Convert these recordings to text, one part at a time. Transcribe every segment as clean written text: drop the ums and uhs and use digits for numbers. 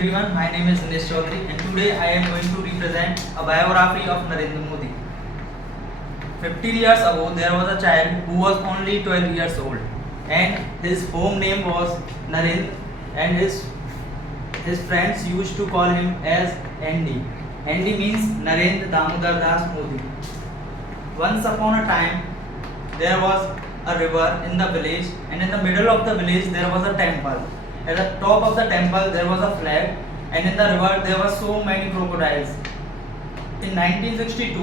Everyone, my name is Nilesh Chaudhary and today I am going to represent a biography of Narendra Modi. 50 years ago, there was a child who was only 12 years old and his home name was Narendra and his friends used to call him as ND. ND means Narendra Damodar Das Modi. Once upon a time, there was a river in the village and in the middle of the village there was a temple. At the top of the temple there was a flag and in the river there were so many crocodiles. In 1962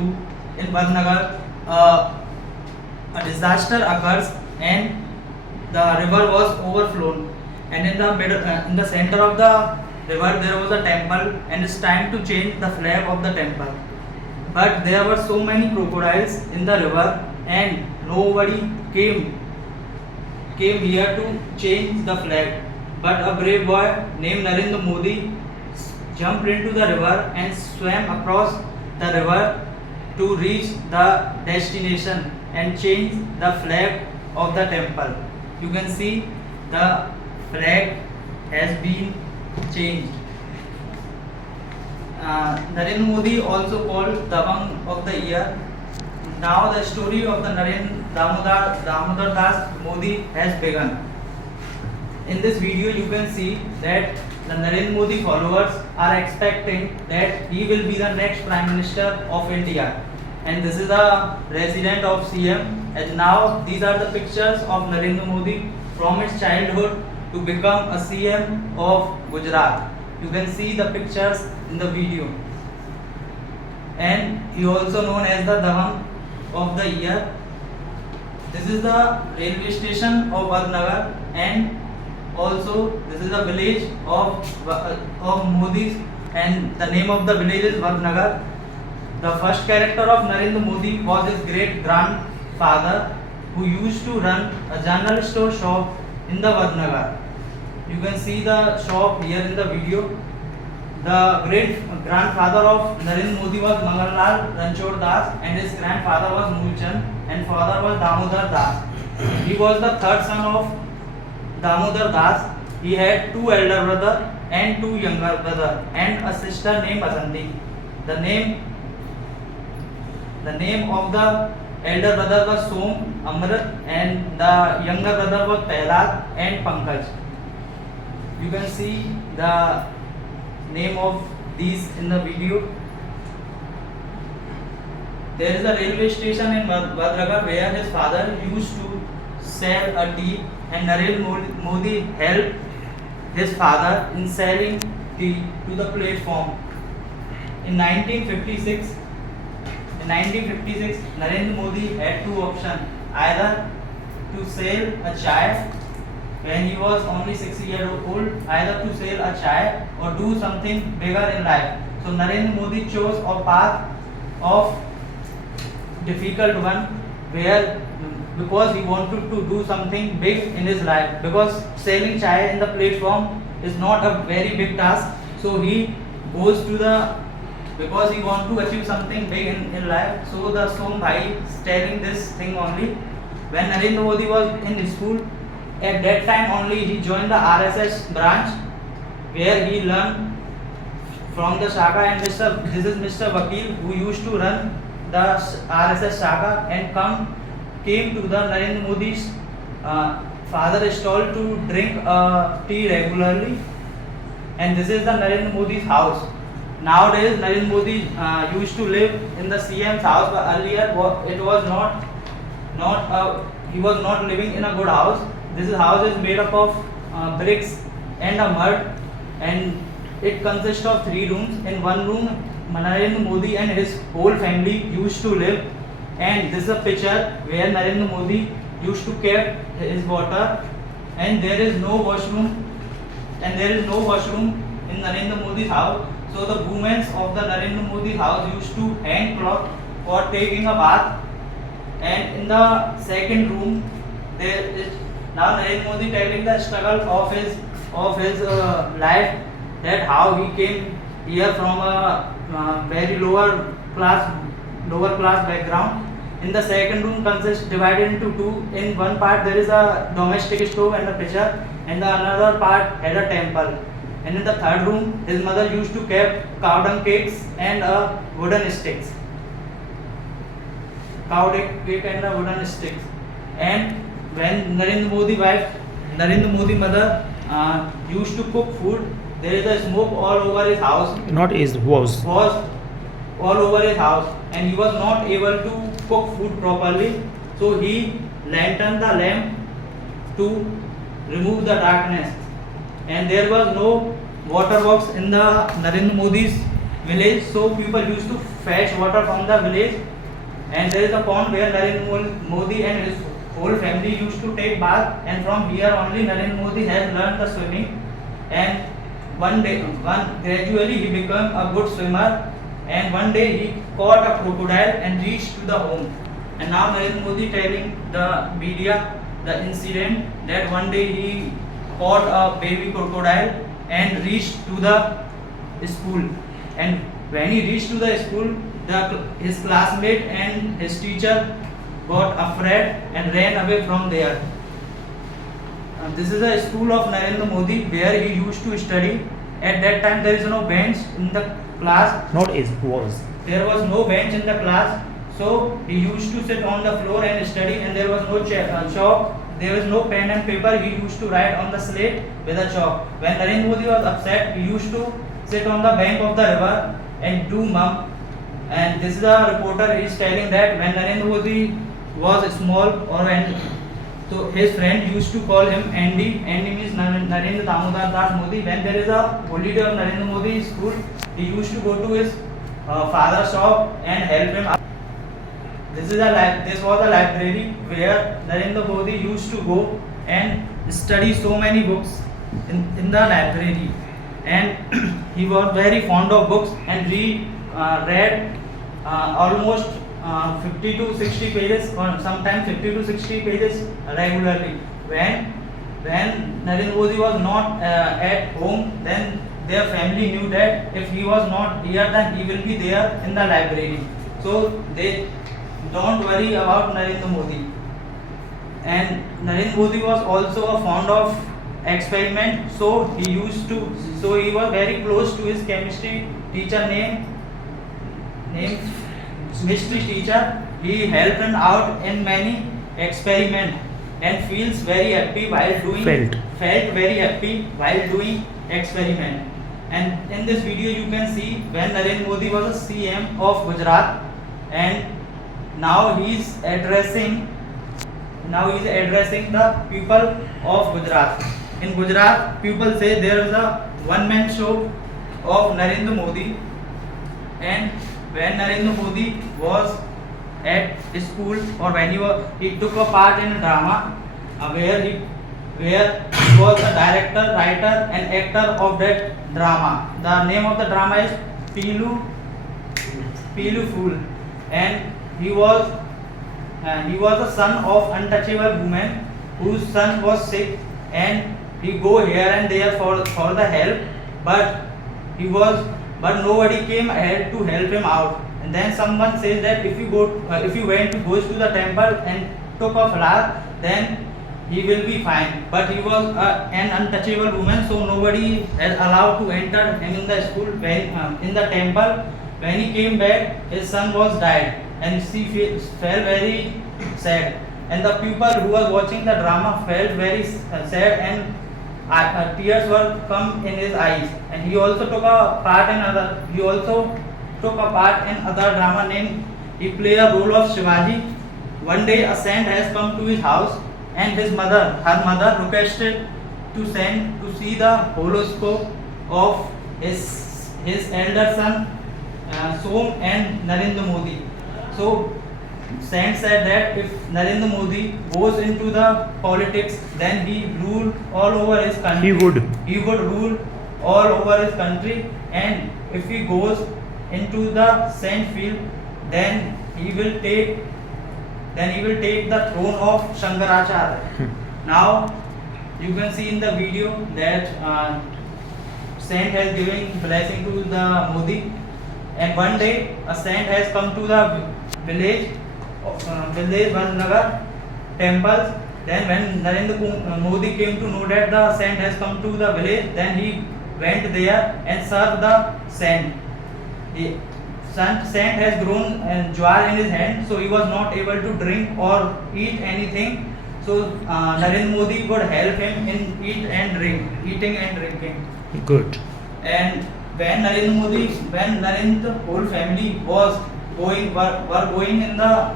in Vadnagar a disaster occurs and the river was overflown and in the center of the river there was a temple and it's time to change the flag of the temple. But there were so many crocodiles in the river and nobody came here to change the flag. But a brave boy named Narendra Modi jumped into the river and swam across the river to reach the destination and change the flag of the temple. You can see the flag has been changed. Narendra Modi also called Dabang of the year. Now the story of the Narendra Damodar Das Modi has begun. In this video you can see that the Narendra Modi followers are expecting that he will be the next Prime Minister of India. And this is the resident of CM. And now these are the pictures of Narendra Modi from his childhood to become a CM of Gujarat. You can see the pictures in the video. And he also known as the Dabang of the year. This is the railway station of Vadnagar and also this is the village of Modi's and the name of the village is Vadnagar. The first character of Narendra Modi was his great grandfather who used to run a general store shop in the Vadnagar. You can see the shop here in the video. The great grandfather of Narendra Modi was Mangalal Ranchod Das and his grandfather was Mulchand and father was Damodar Das. He was the third son of Damodar Das. He had two elder brother and two younger brother and a sister named Basanti. The name of the elder brother was Som Amrit and the younger brother was Prahlad and Pankaj. You can see the name of these in the video. There is a railway station in Vadnagar where his father used to sell a tea and Narendra Modi helped his father in selling tea to the platform. In 1956, Narendra Modi had two options: either to sell a chai when he was only 6 years old, either to sell a chai or do something bigger in life. So Narendra Modi chose a path of difficult one where because he wanted to do something big in his life, because selling chai in the platform is not a very big task. So he goes to because he wants to achieve something big in life. So the Som Bhai is telling this thing only. When Narendra Modi was in school, at that time only he joined the RSS branch where he learned from the Shaka and this is Mr. Vakil who used to run the RSS Shaka and came to the Narendra Modi's father stall to drink tea regularly, and this is the Narendra Modi's house. Nowadays Narendra Modi used to live in the CM's house, but earlier it was he was not living in a good house. This house is made up of bricks and a mud, and it consists of 3 rooms. In one room Narendra Modi and his whole family used to live, and this is a picture where Narendra Modi used to keep his water, and there is no washroom in Narendra Modi's house. So the women of the Narendra Modi house used to hang cloth for taking a bath, and in the second room there is now Narendra Modi telling the struggle of his life, that how he came here from a very lower class background. In the second room consists divided into two. In one part there is a domestic stove and a pitcher, and the another part had a temple. And in the third room, his mother used to keep cow dung cakes and wooden sticks. Cow dung cake and wooden sticks. And when Narendra Modi mother used to cook food, there is a smoke all over his house. Not is, was. Was all over his house, and he was not able to cook food properly. So he lanterned the lamp to remove the darkness. And there was no water works in the Narendra Modi's village, so people used to fetch water from the village. And there is a pond where Narendra Modi and his whole family used to take bath, and from here only Narendra Modi has learned the swimming. And gradually he became a good swimmer, and one day he caught a crocodile and reached to the home. And now Narendra Modi telling the media the incident that one day he caught a baby crocodile and reached to the school. And when he reached to the school, his classmate and his teacher got afraid and ran away from there. This is a school of Narendra Modi where he used to study. At that time there is no bench in the class. Not is, was. There was no bench in the class, so he used to sit on the floor and study, and there was no chalk. There was no pen and paper. He used to write on the slate with a chalk. When Narendra Modi was upset, he used to sit on the bank of the river and do mum. And this is a reporter is telling that when Narendra Modi was small, or when so his friend used to call him Andy. Andy means Narendra Damodar Das Modi. When there is a holiday of Narendra Modi school, he used to go to his father's shop and help him out. This was a library where Narendra Modi used to go and study so many books in the library. And he was very fond of books and read almost 50 to 60 pages, or sometimes 50 to 60 pages regularly. When Narendra Modi was not at home, then their family knew that if he was not here, then he will be there in the library. So they don't worry about Narendra Modi. And Narendra Modi was also a fond of experiment, so he was very close to his chemistry teacher named chemistry teacher. He helped him out in many experiments and felt very happy while doing experiment. And in this video you can see when Narendra Modi was a CM of Gujarat, and now he is addressing the people of Gujarat. In Gujarat, people say there is a one-man show of Narendra Modi, and when Narendra Modi was at school, or when he took a part in a drama where he was the director, writer and actor of that drama. The name of the drama is Pilu Fool, and he was the son of untouchable woman whose son was sick, and he go here and there for the help, but nobody came ahead to help him out. And then someone says that if you goes to the temple and took a flower, then he will be fine. But he was an untouchable woman, so nobody has allowed to enter him in the school. In the temple, when he came back, his son was died, and she felt very sad. And the people who were watching the drama felt very sad, and tears were come in his eyes. And he also took a part in other drama named, he played a role of Shivaji. One day a saint has come to his house, and her mother requested to send to see the horoscope of his elder son Som and Narendra Modi. So saint said that if Narendra Modi goes into the politics, then he rule all over his country. He would rule all over his country, and if he goes into the saint field, then he will take the throne of Shankaracharya. Now you can see in the video that saint has given blessing to the Modi, and one day a saint has come to the village Vannagar temples. Then when Narendra Modi came to know that the saint has come to the village, then he went there and served the sand. The sand has grown jar in his hand, so he was not able to drink or eat anything. So Narendra Modi would help him in eating and drinking. Good. And when Narendra whole family were going in the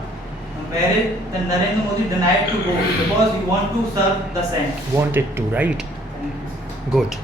marriage, then Narendra Modi denied to go because he want to serve the sand. Wanted to, right? Good.